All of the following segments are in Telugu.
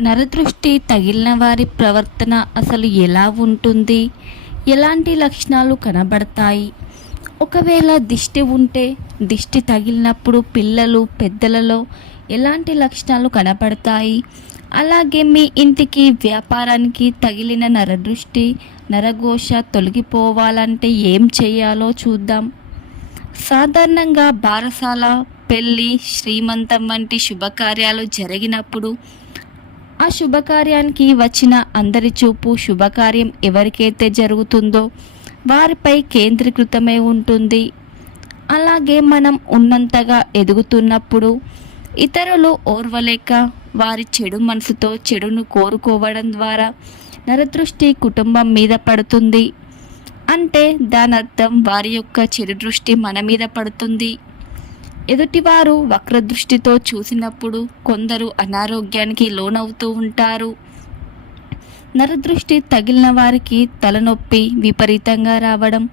నరదృష్టి తగిలిన వారి ప్రవర్తన అసలు ఎలా ఉంటుంది? ఎలాంటి లక్షణాలు కనబడతాయి? ఒకవేళ దిష్టి ఉంటే దిష్టి తగిలినప్పుడు పిల్లలు పెద్దలలో ఎలాంటి లక్షణాలు కనపడతాయి అలాగే మీ ఇంటికి వ్యాపారానికి తగిలిన నరదృష్టి నరఘోష తొలగిపోవాలంటే ఏం చేయాలో చూద్దాం. సాధారణంగా బారసాల పెళ్ళి శ్రీమంతం వంటి శుభకార్యాలు జరిగినప్పుడు ఆ శుభకార్యానికి వచ్చిన అందరి చూపు శుభకార్యం ఎవరికైతే జరుగుతుందో వారిపై కేంద్రీకృతమై ఉంటుంది. అలాగే మనం ఉన్నంతగా ఎదుగుతున్నప్పుడు ఇతరులు ఓర్వలేక వారి చెడు మనసుతో చెడును కోరుకోవడం ద్వారా నరదృష్టి కుటుంబం మీద పడుతుంది. అంటే దాని అర్థం వారి యొక్క చెడు దృష్టి మన మీద పడుతుంది. ఎదుటివారు వక్రదృష్టితో చూసినప్పుడు కొందరు అనారోగ్యానికి లోనవుతూ ఉంటారు. నరదృష్టి తగిలిన వారికి తలనొప్పి విపరీతంగా రావడం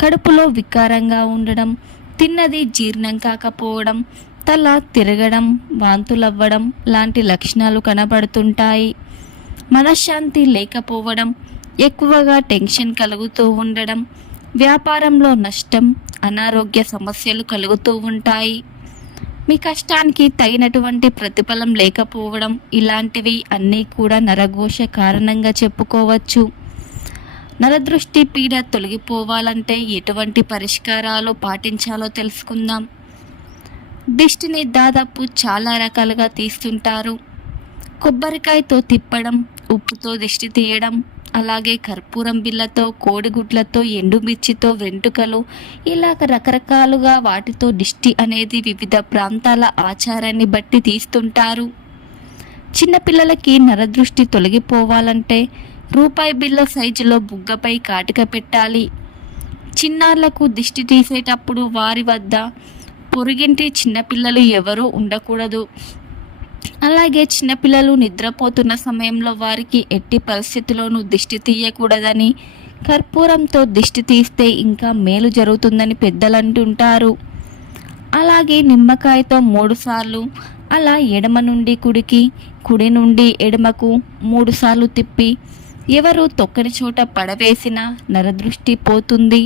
కడుపులో వికారంగా ఉండడం తిన్నది జీర్ణం కాకపోవడం తల తిరగడం వాంతులవ్వడం లాంటి లక్షణాలు కనబడుతుంటాయి. మనశ్శాంతి లేకపోవడం ఎక్కువగా టెన్షన్ కలుగుతూ ఉండడం వ్యాపారంలో నష్టం అనారోగ్య సమస్యలు కలుగుతూ ఉంటాయి. మీ కష్టానికి తగినటువంటి ప్రతిఫలం లేకపోవడం ఇలాంటివి అన్నీ కూడా నరఘోష కారణంగా చెప్పుకోవచ్చు. నరదృష్టి పీడ తొలగిపోవాలంటే ఎటువంటి పరిష్కారాలు పాటించాలో తెలుసుకుందాం. దిష్టిని దాదాపు చాలా రకాలుగా తీస్తుంటారు. కొబ్బరికాయతో తిప్పడం ఉప్పుతో దిష్టి తీయడం అలాగే కర్పూరం బిళ్ళతో కోడిగుడ్లతో ఎండుమిర్చితో వెంట్రుకలు ఇలాగ రకరకాలుగా వాటితో దిష్టి అనేది వివిధ ప్రాంతాల ఆచారాన్ని బట్టి తీస్తుంటారు. చిన్నపిల్లలకి నరదృష్టి తొలగిపోవాలంటే రూపాయి బిళ్ళ సైజులో బుగ్గపై కాటిక పెట్టాలి. చిన్నారులకు దిష్టి తీసేటప్పుడు వారి వద్ద పొరుగింటి చిన్నపిల్లలు ఎవరూ ఉండకూడదు. అలాగే చిన్నపిల్లలు నిద్రపోతున్న సమయంలో వారికి ఎట్టి పరిస్థితిలోనూ దిష్టి తీయకూడదని కర్పూరంతో దిష్టి తీస్తే ఇంకా మేలు జరుగుతుందని పెద్దలు అంటుంటారు అలాగే నిమ్మకాయతో మూడుసార్లు అలా ఎడమ నుండి కుడికి కుడి నుండి ఎడమకు మూడుసార్లు తిప్పి ఎవరు తొక్కని చోట పడవేసిన నరదృష్టి పోతుంది.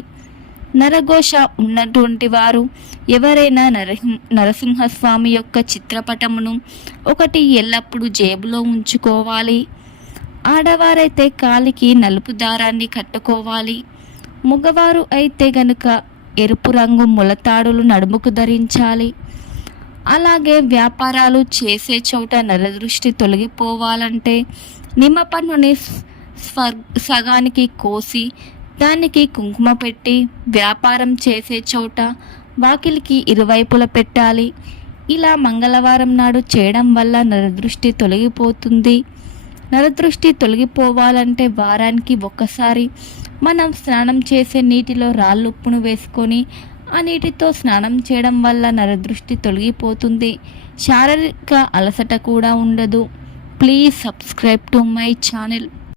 నరఘోష ఉన్నటువంటి వారు ఎవరైనా నర నరసింహస్వామి యొక్క చిత్రపటమును ఒకటి ఎల్లప్పుడూ జేబులో ఉంచుకోవాలి. ఆడవారైతే కాలికి నలుపు దారాన్ని కట్టుకోవాలి. మగవారు అయితే గనుక ఎరుపు రంగు ములతాడులు నడుముకు ధరించాలి. అలాగే వ్యాపారాలు చేసే చోట నరదృష్టి తొలగిపోవాలంటే నిమ్మ పన్నుని స్వర్ సగానికి కోసి దానికి కుంకుమ పెట్టి వ్యాపారం చేసే చోట వాకిలికి ఇరువైపుల పెట్టాలి. ఇలా మంగళవారం నాడు చేయడం వల్ల నరదృష్టి తొలగిపోతుంది. నరదృష్టి తొలగిపోవాలంటే వారానికి ఒక్కసారి మనం స్నానం చేసే నీటిలో రాళ్ళుప్పును వేసుకొని ఆ నీటితో స్నానం చేయడం వల్ల నరదృష్టి తొలగిపోతుంది. శారీరక అలసట కూడా ఉండదు. Please subscribe to my channel.